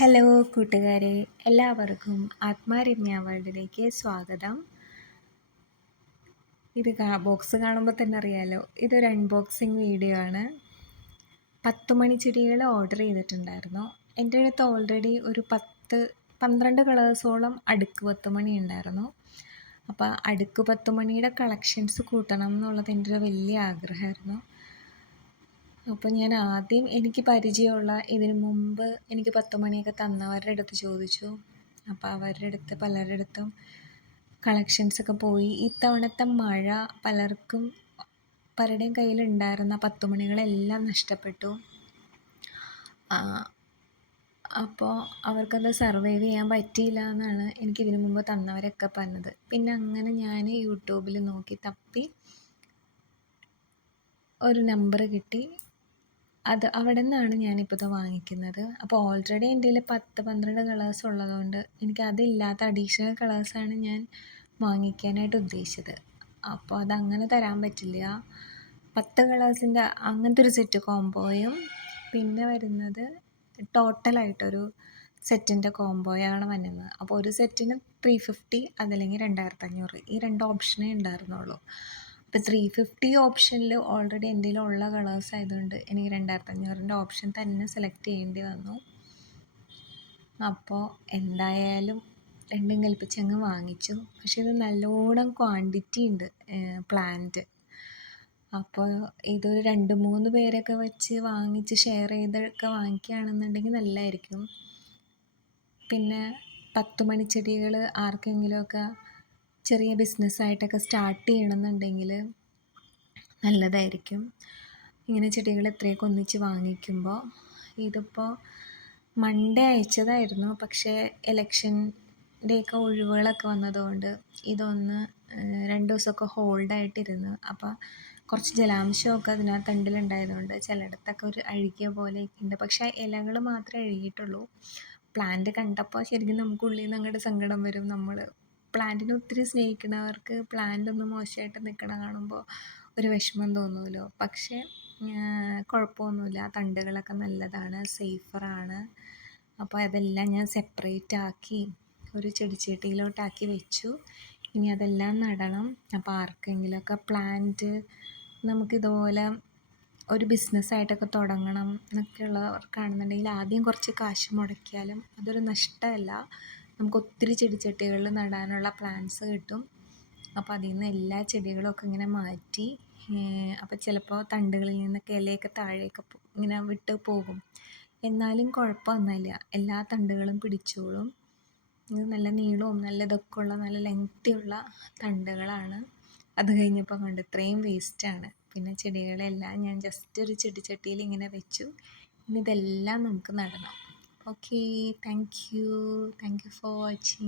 Hello കൂട്ടുകാരെ, എല്ലാവർക്കും ആത്മാരമ്യ വേൾഡിലേക്ക് സ്വാഗതം. ഇത് ബോക്സ് കാണുമ്പോൾ തന്നെ അറിയാലോ, ഇതൊരു അൺബോക്സിങ് വീഡിയോ ആണ്. 10 മണി ചെടികൾ ഓർഡർ ചെയ്തിട്ടുണ്ടായിരുന്നു. എൻ്റെ അടുത്ത് ഓൾറെഡി ഒരു 12 കളേഴ്സോളം അടുക്ക് 10 മണി ഉണ്ടായിരുന്നു. അപ്പോൾ അടുക്ക് 10 മണിയുടെ കളക്ഷൻസ് കൂട്ടണം എന്നുള്ളത് എൻ്റെ ഒരു വലിയ ആഗ്രഹമായിരുന്നു. അപ്പോൾ ഞാൻ ആദ്യം എനിക്ക് പരിചയമുള്ള ഇതിനു മുമ്പ് എനിക്ക് 10 മണിയൊക്കെ തന്നവരുടെ അടുത്ത് ചോദിച്ചു. അപ്പോൾ അവരുടെ അടുത്ത് പലരുടെ അടുത്തും കളക്ഷൻസൊക്കെ പോയി. ഇത്തവണത്തെ മഴ പലരുടെയും കയ്യിലുണ്ടായിരുന്ന 10 മണികളെല്ലാം നഷ്ടപ്പെട്ടു. അപ്പോൾ അവർക്കത് സർവൈവ് ചെയ്യാൻ പറ്റിയില്ല എന്നാണ് എനിക്കിതിനു മുമ്പ് തന്നവരൊക്കെ പറഞ്ഞത്. പിന്നെ അങ്ങനെ ഞാൻ യൂട്യൂബിൽ നോക്കി തപ്പി ഒരു നമ്പർ കിട്ടി. അവിടെ നിന്നാണ് ഞാനിപ്പോൾ ഇത് വാങ്ങിക്കുന്നത്. അപ്പോൾ ഓൾറെഡി എൻ്റെ കയ്യിൽ 10-12 കളേഴ്സ് ഉള്ളതുകൊണ്ട് എനിക്ക് അതില്ലാത്ത അഡീഷണൽ കളേഴ്സാണ് ഞാൻ വാങ്ങിക്കാനായിട്ട് ഉദ്ദേശിച്ചത്. അപ്പോൾ അതങ്ങനെ തരാൻ പറ്റില്ല. 10 കളേഴ്സിൻ്റെ അങ്ങനത്തെ ഒരു സെറ്റ് കോംബോയും പിന്നെ വരുന്നത് ടോട്ടലായിട്ടൊരു സെറ്റിൻ്റെ കോംബോയാണ് വരുന്നത്. അപ്പോൾ ഒരു സെറ്റിന് 350, അതല്ലെങ്കിൽ 2500, ഈ 2 ഓപ്ഷനേ ഉണ്ടായിരുന്നുള്ളൂ. അപ്പോൾ 350 ഓപ്ഷനിൽ ഓൾറെഡി എൻ്റെ കയ്യിലുള്ള കളേഴ്സ് ആയതുകൊണ്ട് എനിക്ക് 2500ൻ്റെ ഓപ്ഷൻ തന്നെ സെലക്ട് ചെയ്യേണ്ടി വന്നു. അപ്പോൾ എന്തായാലും രണ്ടും കൽപ്പിച്ചങ്ങ് വാങ്ങിച്ചു. പക്ഷേ ഇത് നല്ലോണം ക്വാണ്ടിറ്റി ഉണ്ട് പ്ലാന്റ്. അപ്പോൾ ഇതൊരു 2-3 പേരൊക്കെ വെച്ച് വാങ്ങിച്ച് ഷെയർ ചെയ്തൊക്കെ വാങ്ങിക്കുകയാണെന്നുണ്ടെങ്കിൽ നല്ലതായിരിക്കും. പിന്നെ 10 മണി ചെടികൾ ആർക്കെങ്കിലുമൊക്കെ ചെറിയ ബിസിനസ്സായിട്ടൊക്കെ സ്റ്റാർട്ട് ചെയ്യണമെന്നുണ്ടെങ്കിൽ നല്ലതായിരിക്കും. ഇങ്ങനെ ചെടികൾ ഇത്രയൊക്കെ ഒന്നിച്ച് വാങ്ങിക്കുമ്പോൾ. ഇതിപ്പോൾ മൺഡേ അയച്ചതായിരുന്നു, പക്ഷേ ഇലക്ഷൻ്റെയൊക്കെ ഒഴിവുകളൊക്കെ വന്നതുകൊണ്ട് ഇതൊന്ന് 2 ദിവസമൊക്കെ ഹോൾഡായിട്ടിരുന്നു. അപ്പോൾ കുറച്ച് ജലാംശമൊക്കെ അതിനകത്ത് തണ്ടിലുണ്ടായതുകൊണ്ട് ചിലയിടത്തൊക്കെ ഒരു അഴുകിയ പോലെയൊക്കെ ഉണ്ട്. പക്ഷേ ഇലകൾ മാത്രമേ അഴുകിയിട്ടുള്ളൂ. പ്ലാന്റ് കണ്ടപ്പോൾ ശരിക്കും നമുക്ക് ഉള്ളിൽ നിന്ന് അങ്ങോട്ട് സങ്കടം വരും. നമ്മൾ പ്ലാന്റിനെ ഒത്തിരി സ്നേഹിക്കുന്നവർക്ക് പ്ലാന്റ് ഒന്ന് മോശമായിട്ട് നിൽക്കണ കാണുമ്പോൾ ഒരു വിഷമം തോന്നുമല്ലോ. പക്ഷേ കുഴപ്പമൊന്നുമില്ല, തണ്ടുകളൊക്കെ നല്ലതാണ്, സേഫറാണ്. അപ്പോൾ അതെല്ലാം ഞാൻ സെപ്പറേറ്റ് ആക്കി ഒരു ചെടിച്ചട്ടിയിലോട്ടാക്കി വെച്ചു. ഇനി അതെല്ലാം നടണം. അപ്പോൾ ആർക്കെങ്കിലുമൊക്കെ പ്ലാന്റ് നമുക്കിതുപോലെ ഒരു ബിസിനസ്സായിട്ടൊക്കെ തുടങ്ങണം എന്നൊക്കെ ഉള്ളവർക്കാണെന്നുണ്ടെങ്കിൽ ആദ്യം കുറച്ച് കാശ് മുടക്കിയാലും അതൊരു നഷ്ടമല്ല. നമുക്ക് ഒത്തിരി ചെടിച്ചട്ടികളിൽ നടാനുള്ള പ്ലാന്റ്സ് കിട്ടും. അപ്പോൾ അതിൽ നിന്ന് എല്ലാ ചെടികളൊക്കെ ഇങ്ങനെ മാറ്റി, അപ്പോൾ ചിലപ്പോൾ തണ്ടുകളിൽ നിന്നൊക്കെ ഇലയൊക്കെ താഴേക്ക് ഇങ്ങനെ വിട്ട് പോകും. എന്നാലും കുഴപ്പമൊന്നുമില്ല, എല്ലാ തണ്ടുകളും പിടിച്ചോളും. ഇത് നല്ല നീളവും നല്ല ഇതൊക്കെ ഉള്ള നല്ല ലെങ്തിയുള്ള തണ്ടുകളാണ്. അത് കഴിഞ്ഞപ്പോൾ കണ്ട് ഇത്രയും വേസ്റ്റാണ്. പിന്നെ ചെടികളെല്ലാം ഞാൻ ജസ്റ്റ് ഒരു ചെടിച്ചട്ടിയിൽ ഇങ്ങനെ വെച്ചു. ഇനി ഇതെല്ലാം നമുക്ക് നടണം. Okay, thank you for watching.